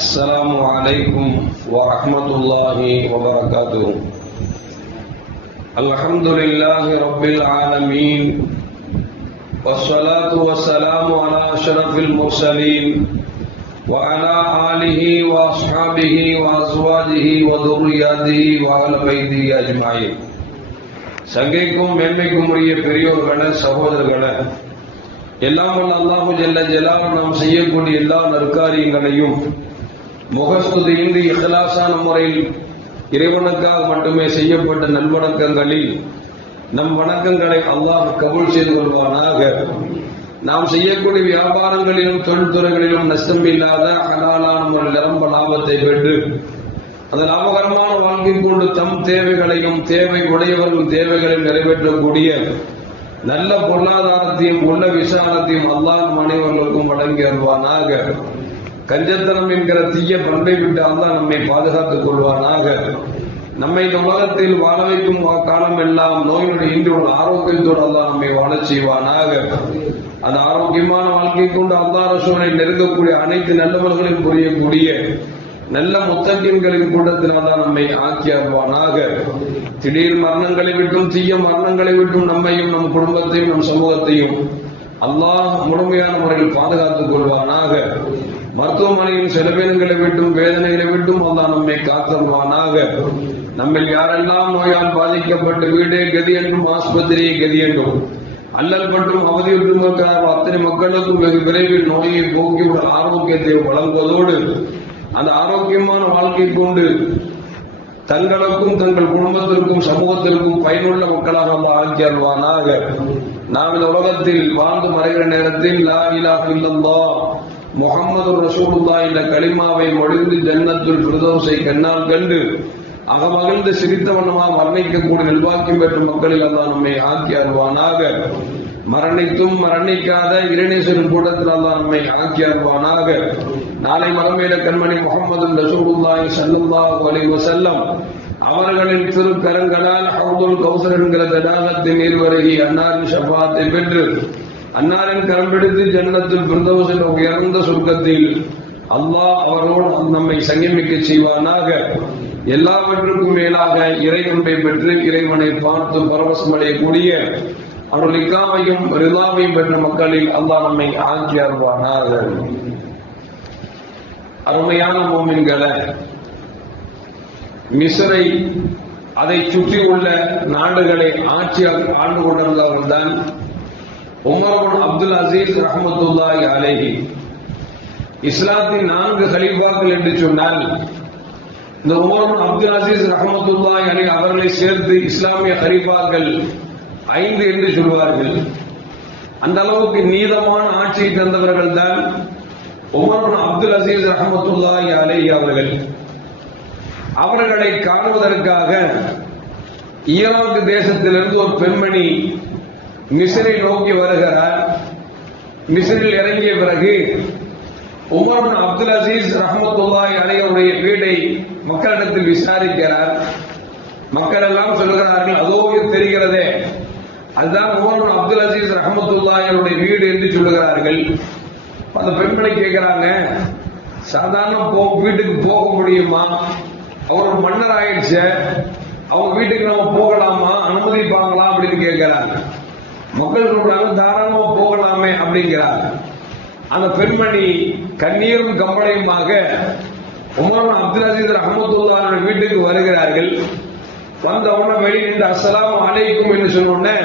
السلام عليكم ورحمة الله وبركاته. الحمد لله رب العالمين والصلاة والسلام على أشرف المرسلين وعلى آله وأصحابه وأزواجه وذرياته وأهل بيته أجمعين. சங்கைக்கும் மேன்மைக்கும் உரிய பெரியோர்களே, சகோதரர்களே, எல்லாம் வல்ல அல்லாஹு ஜல்ல ஜலாலுஹு நாம் செய்யக்கூடிய எல்லா நற்காரியங்களையும் முகஸ்துதியின்றி இஹ்லாஸான முறையில் இறைவனுக்காக மட்டுமே செய்யப்பட்ட நல்வணக்கங்களில் நம் வணக்கங்களை அல்லாஹ் கபூல் செய்து கொள்வானாக. நாம் செய்யக்கூடிய வியாபாரங்களிலும் தொழில்துறைகளிலும் நஷ்டம் இல்லாத ஹலாலான ஒரு நிரம்ப லாபத்தை பெற்று அந்த லாபகரமான வாழ்க்கை கொண்டு தம் தேவைகளையும் தேவை உடையவர்கள் தேவைகளையும் நிறைவேற்றக்கூடிய நல்ல பொருளாதாரத்தையும் உள்ள விசாலத்தையும் அல்லாஹ் அனைவர்களுக்கும் வழங்கி வருவானாக. கஞ்சத்தனம் என்கிற தீய பண்பை விட்டு அல்லாஹ் நம்மை பாதுகாத்துக் கொள்வானாக. நம்மை இந்த உலகத்தில் வாழ வைக்கும் காலம் எல்லாம் நோயினுடைய இன்று ஒரு ஆரோக்கியத்தோடு அல்லாஹ் நம்மை வாழச் செய்வானாக. அந்த ஆரோக்கியமான வாழ்க்கை கொண்டு அல்லாஹ் ரசூலை நெருங்கக்கூடிய அனைத்து நல்லவர்களையும் புரியக்கூடிய நல்ல முத்தகின்களின் கூட்டத்தில் அல்லாஹ் நம்மை ஆக்கி அருள்வானாக. திடீர் மரணங்களை விட்டும் தீய மரணங்களை விட்டும் நம்மையும் நம் குடும்பத்தையும் நம் சமூகத்தையும் அல்லாஹ் முழுமையான முறையில் பாதுகாத்துக் கொள்வானாக. மருத்துவமனையின் செலவினங்களை விட்டும் வேதனைகளை விட்டும் அல்லாஹ் நம்மை காத்தருள்வானாக. நம்ம யாரெல்லாம் நோயால் பாதிக்கப்பட்டு வீடே கதி என்றும் ஆஸ்பத்திரியை கதி என்றும் அல்லல் மற்றும் அவதியுற்று அத்தனை மக்களுக்கும் வெகு விரைவில் நோயை போக்கியுள்ள ஆரோக்கியத்தை வழங்குவதோடு அந்த ஆரோக்கியமான வாழ்க்கை கொண்டு தங்களுக்கும் தங்கள் குடும்பத்திற்கும் சமூகத்திற்கும் பயனுள்ள மக்களாக அல்லாஹ் ஆக்கி அருள்வானாக. நாம் இந்த உலகத்தில் வாழ்ந்து மறைகிற நேரத்தில் லா இலாஹ இல்லல்லாஹ் முஹம்மது ரசூலுல்லாஹ் என்ற கலிமாவை மொழிந்து ஜன்னத்துல் ஃபிர்தௌஸை கண்ணால் கண்டு அகமகிழ்ந்து சிரித்த வண்ணமாக மரணிக்கக்கூடிய நல்வாக்கியம் பெற்ற மக்களில் அல்லாஹ் நம்மை ஆக்கி அருள்வானாக. மரணித்தும் மரணிக்காத இறைநேசரின் கூட்டத்தில் அல்லாஹ் நம்மை ஆக்கி அருள்வானாக. நாளை மறுமையில கண்மணி முஹம்மது ரசூலுல்லாஹி ஸல்லல்லாஹு அலைஹி வஸல்லம் அவர்களின் திருக்கரங்களால் ஹவுதுல் கௌசர் என்கிற தடாகத்தின் நீர்வருகி அன்னாரின் ஷஃபாத்தை பெற்று அன்னாரின் கரம் பிடித்து ஜன்னத்துல் ஃபிர்தௌஸ் என்ற உயர்ந்த சொர்க்கத்தில் அல்லாஹ் அவரோடு நம்மை சங்கமிக்க செய்வானாக. எல்லாவற்றுக்கும் மேலாக இறைவனை பெற்று இறைவனை பார்த்து பரவசமடையக்கூடிய அவர்கள் இக்காமையும் ரிதாவையும் பெற்ற மக்களில் அல்லாஹ் நம்மை ஆக்கி அருள்வானாக. அருமையான மோமின்களை, மிஸ்ரை அதை சுற்றி உள்ள நாடுகளை ஆட்சியால் ஆண்டு கொண்டிருந்தவர்கள் தான் உமர் பின் அப்துல் அசீஸ் ரஹ்மத்துல்லாஹி அலைஹி. இஸ்லாத்தின் 4 கலீஃபாக்கள் என்று சொன்னால் இந்த உமர் பின் அப்துல் அசீஸ் ரஹ்மத்துல்லாஹி அலைஹி அவர்களை சேர்த்து இஸ்லாமிய கலீஃபாக்கள் 5 என்று சொல்வார்கள். அந்த அளவுக்கு நீதமான ஆட்சியை தந்தவர்கள் தான் உமர் பின் அப்துல் அசீஸ் ரஹ்மத்துல்லாஹி அலைஹி அவர்கள். அவர்களை காணுவதற்காக ஈராக் தேசத்திலிருந்து ஒரு பெண்மணி மிஸ்ரை நோக்கி வருகிறார். மிஸ்ரில் இறங்கிய பிறகு உமர் பின் அப்துல் அசீஸ் ரஹ்மத்துல்லாஹி அலைஹி அவருடைய வீடை மக்களிடத்தில் விசாரிக்கிறார். மக்கள் எல்லாம் சொல்கிறார்கள், அதோ தெரிகிறதே அதுதான் உமர் பின் அப்துல் அசீஸ் ரஹ்மத்துல்லாஹி அவருடைய வீடு என்று சொல்லுகிறார்கள். அந்த பெண்மணி கேட்கிறாங்க, சாதாரண வீட்டுக்கு போக முடியுமா? அவர் ஒரு மன்னர் ஆயிடுச்சு, அவங்க வீட்டுக்கு நம்ம போகலாமா, அனுமதிப்பாங்களா அப்படின்னு கேட்கிறாங்க. மக்கள் சொல்றாங்க, தாராளமா போகலாமே அப்படிங்கிறாங்க. அந்த பெண்மணி கண்ணீரும் கம்பளையுமாக உமர் பின் அப்துல் அசீஸ் ரஹ்மத்துல்லாஹி வீட்டுக்கு வருகிறார்கள். வந்தவன வெளியிட்டு அஸ்ஸலாமு அலைக்கும் என்று சொன்னோன்னே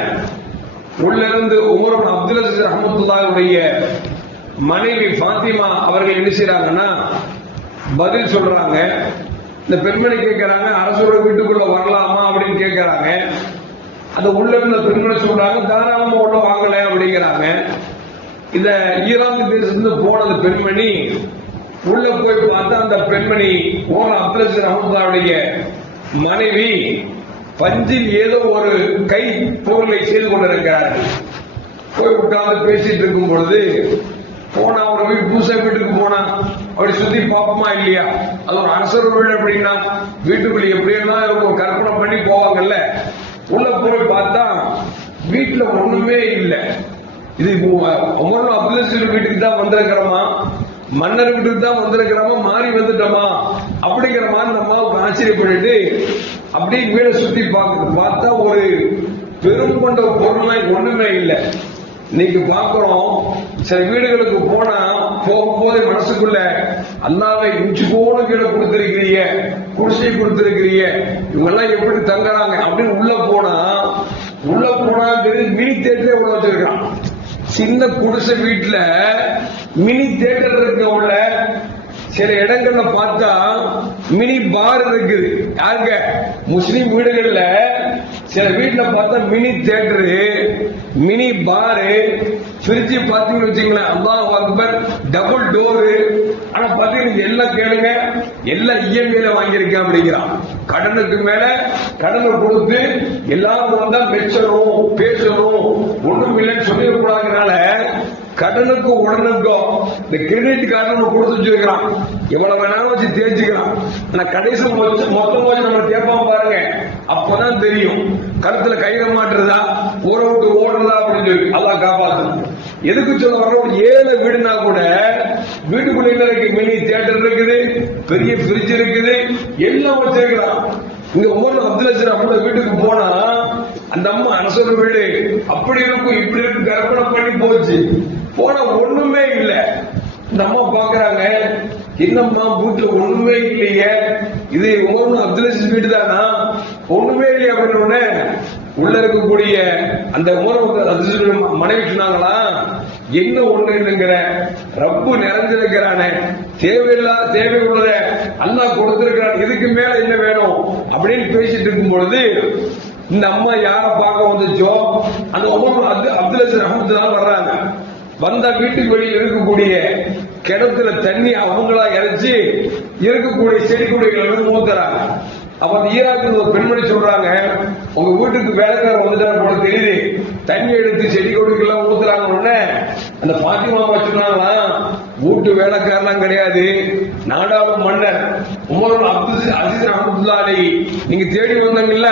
உள்ளிருந்து உமர் பின் அப்துல் அசீஸ் ரஹ்மத்துல்லாஹியுடைய மனைவி ஃபாத்திமா அவர்கள் என்ன செய்றாங்கன்னா பதில் சொல்றாங்க. இந்த பெண்மணி கேட்கிறாங்க, அரசோட வீட்டுக்குள்ள வரலாமா அப்படின்னு கேட்கிறாங்க. அந்த உள்ள இருந்த பெண்மணி சொல்றாங்க, தாராளமா உள்ள வாங்கல அப்படிங்கிறாங்க. இந்த ஈராக் தேசத்துல போனது பெண்மணி உள்ள போய் பார்த்தா அந்த பெண்மணி உமர் அப்துல் அசீஸ் ரஹ்மத்துல்லாஹியுடைய மனைவி பஞ்சில் ஏதோ ஒரு கை பொருளை செய்து கொண்டிருக்கிறார்கள். போய் உட்கார்ந்து பேசிட்டு இருக்கும் பொழுது போனா ஒரு வீட்டு பூசை வீட்டுக்கு போனா அப்படி சுத்தி பாப்பமா இல்லையா? அது ஒரு அரசர் வீடு அப்படின்னா வீட்டுக்குள்ள எப்படி இருந்தாலும் இருக்கும், கற்பனை பண்ணி போவாங்கல்ல. உள்ள போய் பார்த்தா வீட்டுல ஒண்ணுமே இல்லை. இது உமர் அப்துல் அசீஸ் வீட்டுக்கு தான் வந்திருக்கிறோமா, மன்னர் வீட்டுக்கு தான் வந்திருக்கிறோமா, மாறி வந்து அப்படிங்கிற மாதிரி நம்ம ஆச்சரியப்பட்டு அப்படியே வீடை சுத்தி பார்த்தா ஒரு பெரும்பண்ட பொருள் ஒண்ணுமே இல்லை. இன்னைக்கு பாக்குறோம் சில வீடுகளுக்கு போனா போகும்போது மனசுக்குள்ள அல்லாவை இன்ச்சு போன கீழே கொடுத்திருக்கிறீங்க, குடிசை கொடுத்திருக்கிறீங்க, இவங்க எல்லாம் எப்படி தங்குறாங்க அப்படின்னு உள்ள போனா மினி தேட்டரே உள்ள வச்சிருக்கான். சின்ன குடிசை வீட்டுல மினி தேட்டர் இருக்க உள்ள சில இடங்கள்ல பார்த்தா மினி பார் இருக்குது. யாருங்க? முஸ்லிம் வீடுகள்ல சில வீட்டுல பார்த்தா மினி தியேட்டரு, மினி பாரு, பிரிட்ஜ் பாத்தீங்கன்னு வச்சுங்களேன், அல்லாஹ் அக்பர், டபுள் டோரு. ஆனா பாத்தீங்கன்னா எல்லாம் கேளுங்க, எல்லாம் இஎம்ஐல வாங்கியிருக்கேன் அப்படிங்கிறான். கடனுக்கு மேல கடனை கொடுத்து எல்லாரும் வந்தா மெச்சரும் பேசணும் ஒண்ணும் இல்லைன்னு சொல்லிடக்கூடாதுனால கடனுக்கு உடனுக்கும் இந்த கிரெடிட் கார்டு கொடுத்து வச்சிருக்கிறான். எவ்வளவு வேணாலும் வச்சு தேய்ச்சிக்கிறான். ஆனா கடைசி மொத்தம் வச்சு நம்ம தேர்ப்பாம பாருங்க, அப்பதான் தெரியும் கருத்துல கையில மாட்டுறதா ஊரை விட்டு ஓடுறதா அப்படின்னு சொல்லி அதான் காப்பாற்றணும். எதுக்கு சொல்ல வர, ஒரு 7 வீடுனா கூட வீட்டுக்குள்ள மினி தியேட்டர் இருக்குது, பெரிய பிரிட்ஜ் இருக்குது, எல்லாம் வச்சிருக்கிறான். இங்க ஊர்ல அப்துல் வீட்டுக்கு போனா அந்த அம்மா அரசர் வீடு அப்படி இருக்கும் இப்படி இருக்கும் கற்பனை பண்ணி போச்சு. போனா ஒண்ணுமே இல்லை. இந்த அம்மா பாக்குறாங்க, என்னம்மா வீட்டுல ஒண்ணுமே இல்லையே, இது ஊர்ல அப்துல் வீடு தானா, ஒண்ணுமே இல்லையா அப்படின்னு உள்ள இருக்கக்கூடிய அந்த மனைவி சொன்னாங்களா, என்ன ஒண்ணு இல்லைங்கிற, ரப்பு நிறைஞ்சிருக்கிறானே, தேவை உள்ளத அல்லாஹ் கொடுத்திருக்கிறான், இதுக்கு மேல என்ன வேணும் அப்படின்னு பேசிட்டு இருக்கும் பொழுது இந்த அம்மா யார பார்க்க வந்துச்சோ அந்த அப்துல் ரஹமத்துல்லாஹ் வர்றாங்க. வந்தா வீட்டுக்கு வெளியே இருக்கக்கூடிய கிணத்துல தண்ணி அவங்களா இறைச்சி இருக்கக்கூடிய செடி கொடிகளை வந்து ஊத்துறாங்க. அப்ப அந்த ஈராக்கில் ஒரு பெண்மணி சொல்றாங்க, உங்க வீட்டுக்கு வேலைக்காரர் வந்துட்டாரு போல தெரியுது, தண்ணி எடுத்து செடி கொடிக்கெல்லாம் ஊத்துறாங்க. உடனே அந்த பாத்திமா வச்சுருந்தாங்களா, வீட்டு வேலைக்காரெல்லாம் கிடையாது, நாடாளு மன்னர் உமர் அசீஸ் ரஹ்மத்துல்லாஹி நீங்க தேடி வந்தாங்கல்ல,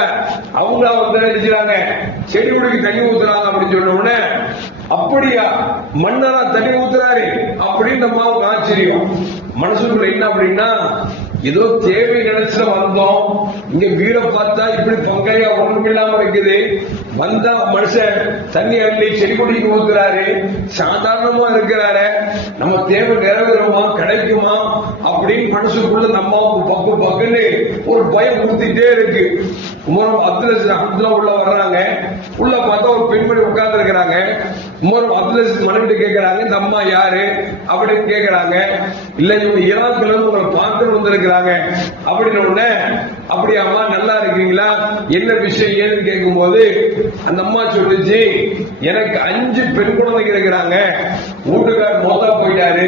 அவங்க வந்து அடிச்சாங்க, செடி கொடிக்கு தண்ணி ஊத்துறாங்க அப்படின்னு சொன்ன உடனே, அப்படியா மன்னரா தண்ணி ஊத்துறாரு அப்படின்னு நம்ம ஆச்சரியம். மனசுக்குள்ள என்ன அப்படின்னா, ஏதோ தேவை நினைச்சு வந்தோம், இங்க வீட பார்த்தா இப்படி பங்கையா ஒண்ணும் இல்லாம இருக்குது, வந்தா மனுஷன் தண்ணி அள்ளி செடி கொடிக்கு ஊத்துறாரு, சாதாரணமா இருக்கிறாரு, நம்ம தேவை நிறைவேறுமா கிடைக்குமா அப்படின்னு மனசுக்குள்ள நம்ம பக்குன்னு ஒரு பயம் ஊத்திட்டே இருக்கு. உமர் அப்துல் உள்ள வர்றாங்க. உள்ள பார்த்தா ஒரு பெண்மணி உட்கார்ந்து இருக்கிறாங்க. உமர் அப்துல் மனைவிட்டு கேட்கிறாங்க, இந்த அம்மா யாரு அப்படின்னு கேட்கிறாங்க. இல்ல இவங்க ஈராக்ல இருந்து உங்களை பார்த்து வந்திருக்கிறாங்க அப்படின்னு உடனே, அப்படி அம்மா நல்லா இருக்கீங்களா, என்ன விஷயம் ஏன்னு கேட்கும் போது அந்த அம்மா சொல்லிச்சு, எனக்கு 5 பெண் குழந்தைங்க இருக்கிறாங்க, வீட்டுக்காரர் மோதா போயிட்டாரு,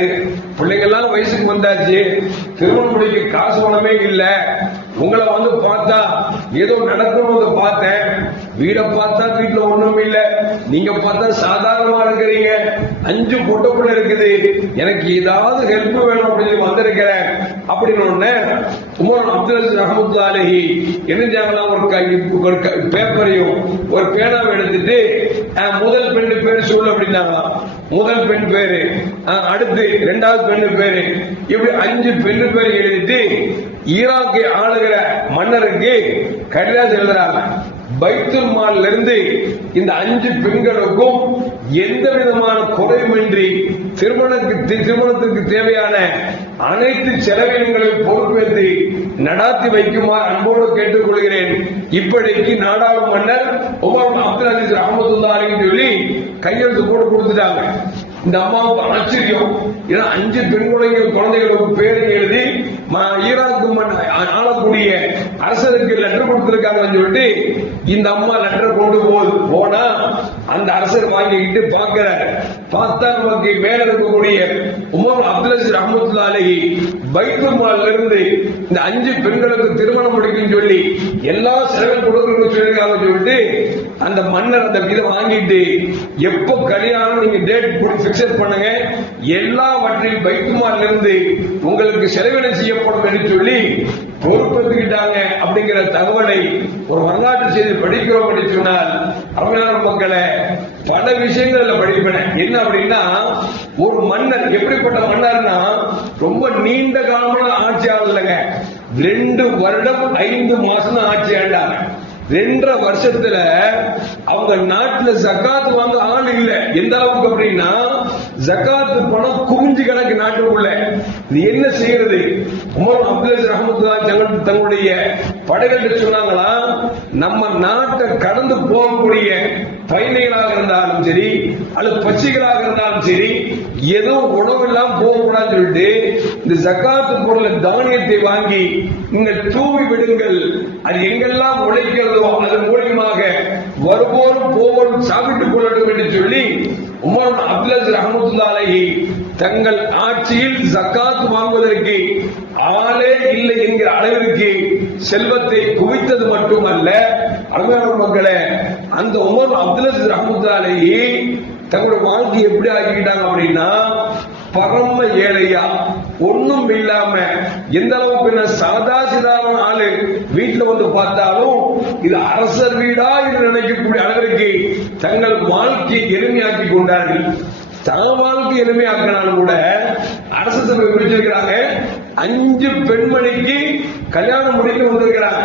பிள்ளைங்க எல்லாம் வயசுக்கு வந்தாச்சு, திருமணம் முடிக்க காசு பணமே இல்ல, உங்களை வந்து பார்த்தா ஏதோ நடக்கணும்னு பார்த்தேன், வீட பார்த்தா வீட்டுல ஒண்ணும் இல்ல, நீங்க பார்த்தா சாதாரணமா இருக்கிறீங்க, 5 பொட்ட பிள்ளை இருக்குது, எனக்கு ஏதாவது ஹெல்ப் வேணும் அப்படின்னு வந்திருக்கிறேன் அப்படின்னு உமர் அப்துல் ரஹமத்துல்லாஹி என்ன ஒரு பேப்பரையும் ஒரு பேனாவை எடுத்துட்டு முதல் பெண்ணு பேரு சொல்லு அப்படின்னாங்க. முதல் பெண் பேரு, அடுத்து 2வது பெண்ணு பேரு, இப்படி 5 பெண்ணு பேரு எழுதிட்டு ஈராக்கை ஆளுகிற மன்னருக்கு கடிதம் எழுதுறாங்க. பைத்துல் மால்ல இருந்து இந்த 5 பெண்களுக்கும் எந்த விதமான குறைவின்றி திருமணத்திற்கு தேவையான அனைத்து செலவினங்களையும் பொறுப்பேற்று நடாத்தி வைக்குமாறு அன்போடு கேட்டுக் கொள்கிறேன். இப்படிக்கு நாடாளு மன்னர் உமர் அப்துல் அசீஸ் ரஹ்மத்துல்லாஹி சொல்லி கையெழுத்து போட்டு கொடுத்துட்டாங்க. இந்த அம்மாவுக்கு ஆச்சரியம், 5 பெண் குழந்தைகளுக்கு பேரை எழுதி ஈராக்கு ஆளக்கூடிய அரசருக்கு லெட்டர் கொடுத்திருக்காங்கன்னு சொல்லிட்டு இந்த அம்மா லெட்டர் கொண்டு போனா அந்த அரசர் வாங்கிக்கிட்டு பாக்கிறார். பார்த்தா நமக்கு மேல இருக்கக்கூடிய உமர் அப்துல் அசீஸ் ரஹ்மத்துல்லாஹி பைத்துல் மால்ல இருந்து இந்த 5 பெண்களுக்கு திருமணம் முடிக்கும் சொல்லி எல்லா செலவும் கொடுக்கணும்னு சொல்லிருக்காங்க சொல்லிட்டு அந்த மன்னர் அந்த இதை வாங்கிட்டு எப்போ கல்யாணம் நீங்க டேட் பிக்சர் பண்ணுங்க, எல்லாவற்றையும் பைத்துல் மால்ல இருந்து உங்களுக்கு செலவினை செய்யப்படும் என்று சொல்லி பொறுப்பெடுத்துக்கிட்டாங்க. அப்படிங்கிற தகவலை ஒரு வரலாற்று செய்தி படிக்கிறோம் என்று சொன்னால் அருமையான மக்களை பல விஷயங்கள்ல படிப்பேன். என்ன அப்படின்னா, ஒரு மன்னர் எப்படிப்பட்ட மன்னர்னா ரொம்ப நீண்ட காலமான ஆட்சியாளர் இல்லைங்க, 2 வருடம் 5 மாசம் ஆட்சி ஆண்டாங்க. 2.5 வருஷத்துல அவங்க நாட்டுல ஜகாத் வாங்க ஆள் இல்ல. எந்த அளவுக்கு அப்படின்னா ஜகாத் பணம் குவிஞ்சு கிடக்கு நாட்டுக்குள்ள. இது என்ன செய்யறது? உமர் அப்துல் அஜீஸ் ரஹ்மத்துல்லாஹி தங்களுடைய படைகள் சொன்னாங்களா, நம்ம நாட்டை கடந்து போகக்கூடிய பயணிகளாக இருந்தாலும் சரி அல்லது பட்சிகளாக இருந்தாலும் சரி, ஏதோ உணவு எல்லாம் போகக்கூடாதுன்னு சொல்லிட்டு இந்த ஜகாத்து பொருளை தானியத்தை வாங்கி நீங்கள் தூவி விடுங்கள். அது எங்கெல்லாம் உழைக்கிறதோ அதன் மூலியமாக வருவோரும் போவோரும் சாப்பிட்டுக் கொள்ளட்டும் என்று சொல்லி உமர் அப்துல் அஜீஸ் ரஹ்மத்துல்லாஹி அலைஹி தங்கள் ஆட்சியில் ஜகாத் வாங்குவதற்கு ஆளே இல்லை என்கிற அளவிற்கு செல்வத்தை குவித்தது மட்டுமல்ல, அருமையான மக்களே, அந்த உமர் அப்துல் அஜீஸ் ரஹ்மத்துல்லாஹி அலைஹி தங்களுடைய வாழ்க்கை எப்படி ஆக்கிக்கிட்டாங்க அப்படின்னா, பரம ஏழையா ஒண்ணும் இல்லாம, எந்த அளவுக்கு சாதாரண ஆளு வீட்டுல வந்து பார்த்தாலும் இது அரசர் வீடா என்று நினைக்கக்கூடிய அளவிற்கு தங்கள் வாழ்க்கையை எளிமையாக்கி கொண்டார்கள். தன் வாழ்க்கை எளிமையாக்கினாலும் கூட அரசு சபை முடிச்சிருக்கிறாங்க. 5 பெண்மணிக்கு கல்யாணம் முடிக்க வந்திருக்கிறாங்க.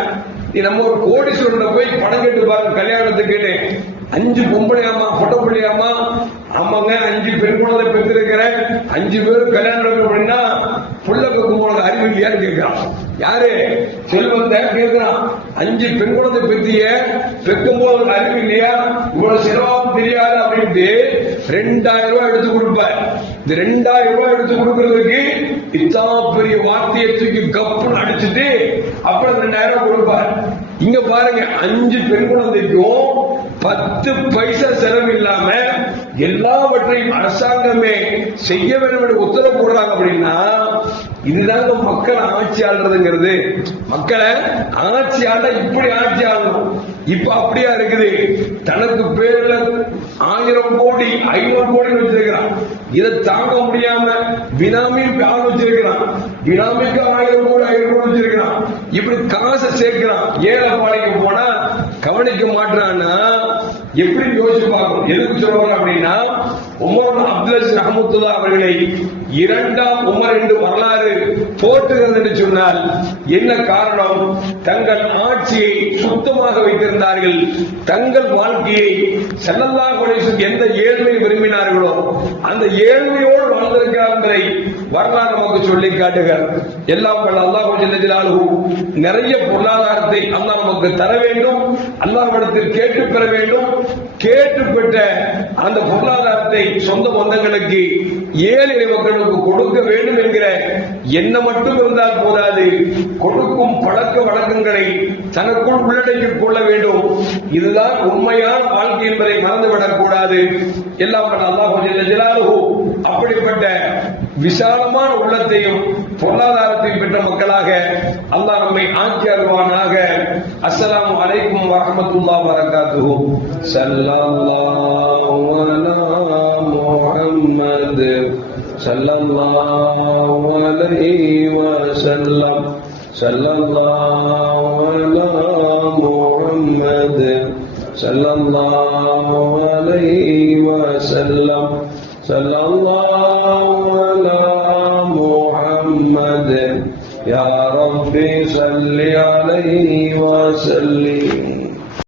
நம்ம ஒரு கோடீஸ்வரன் போய் பணம் கேட்டு பாருங்க கல்யாணத்துக்கு. 5 பொம்பளையாமா பொட்ட பிள்ளையாமா, ஆமாங்க 5 பெண் குழந்தை பெற்றிருக்கிறேன், 5 பேரும் கல்யாணம் அப்படின்னா புள்ளக்கு உங்களுக்கு அறிவு இல்லையான்னு கேட்கிறான். யாரு? செல்வத்தை கேட்கிறான். 5 பெண் குழந்தை பெற்றிய பெக்கும் போது அறிவு இல்லையா, இவ்வளவு செலவாகும் தெரியாது அப்படின்ட்டு 2000 ரூபாய் எடுத்து கொடுப்பார். இந்த 2000 ரூபாய் எடுத்து கொடுக்கறதுக்கு இத்தனை பெரிய வார்த்தையை தூக்கி கப்புன்னு அடிச்சுட்டு அப்புறம் 2000 கொடுப்பார். இங்க பாருங்க, 5 பெண் குழந்தைக்கும் 10 பைசா செலவு இல்லாம எல்லாவற்றையும் அரசாங்கமே செய்ய வேண்டும் என்று உத்தரவு போடுறாங்க. அப்படின்னா இதுதாங்க மக்கள் ஆட்சி ஆள்றதுங்கிறது. மக்களை ஆட்சி ஆள இப்படி ஆட்சி ஆளணும். இப்ப அப்படியா இருக்குது. தனக்கு பேர்ல 1000 கோடி 500 கோடி வச்சிருக்கிறான். இதை தாங்க முடியாம பினாமிக்கு ஆள் வச்சிருக்கிறான். பினாமிக்கு 1000 கோடி 500 கோடி வச்சிருக்கிறான். இப்படி காசை சேர்க்கிறான். ஏழை பாளைக்கு போனா கவனிக்க மாட்டான்னா எப்படி யோசிச்சு பார்க்கணும். எதுக்கு சொல்றாங்க அப்படின்னா, உமர் அப்துல் அஜீஸ் ரஹ்மத்துல்லாஹி அவர்களை 2ஆம் உமர் என்று வரலாறு போற்றுகிறது என்று சொன்னால் என்ன காரணம்? தங்கள் ஆட்சியை சுத்தமாக வைத்திருந்தார்கள். தங்கள் வாழ்க்கையை ஸல்லல்லாஹு அலைஹி வஸல்லம் எந்த ஏழ்மையை விரும்பினார்களோ அந்த ஏழ்மையோடு வாழ்ந்திருக்கிறார் என்பதை வரலாறு நமக்கு சொல்லி காட்டுகிறார். எல்லாம் அல்லாஹ் ஜல்ல ஜலாலுஹு நிறைய பொருளாதாரத்தை அல்லாஹ் நமக்கு தர வேண்டும். அல்லாஹ்விடத்தில் கேட்டு பெற வேண்டும். கேட்டு பெற்ற அந்த பொருளாதாரத்தை சொந்த பந்தங்களுக்கு ஏழை மக்களுக்கு கொடுக்க வேண்டும் என்கிற எண்ணம் மட்டும் இருந்தால் போதாது. கொடுக்கும் பழக்க வழக்கங்களை தனக்குள் உள்ளடக்கிக் கொள்ள வேண்டும். இதுதான் உண்மையான வாழ்க்கை என்பதை மறந்துவிடக் கூடாது. எல்லாம் அல்லாஹ் ஜல்ல ஜலாலுஹு அப்படிப்பட்ட விசாலமான உள்ளத்தையும் பொருளாதாரத்தையும் பெற்ற மக்களாக அல்லாஹ் நம்மை ஆக்கி அருள்வானாக. அஸ்ஸலாமு அலைக்கும் வரஹ்மத்துல்லாஹி வபரகாத்துஹு. ஸல்லல்லாஹு அலா முஹம்மத் ஸல்லல்லாஹு அலைஹி வஸல்லம். ஸல்லல்லாஹு அலா முஹம்மத் ஸல்லல்லாஹு அலைஹி வஸல்லம். ஸல்லல்லாஹு அலா முஹம்மத் யா ரப்பி ஸல்லி அலைஹி வஸல்லிம்.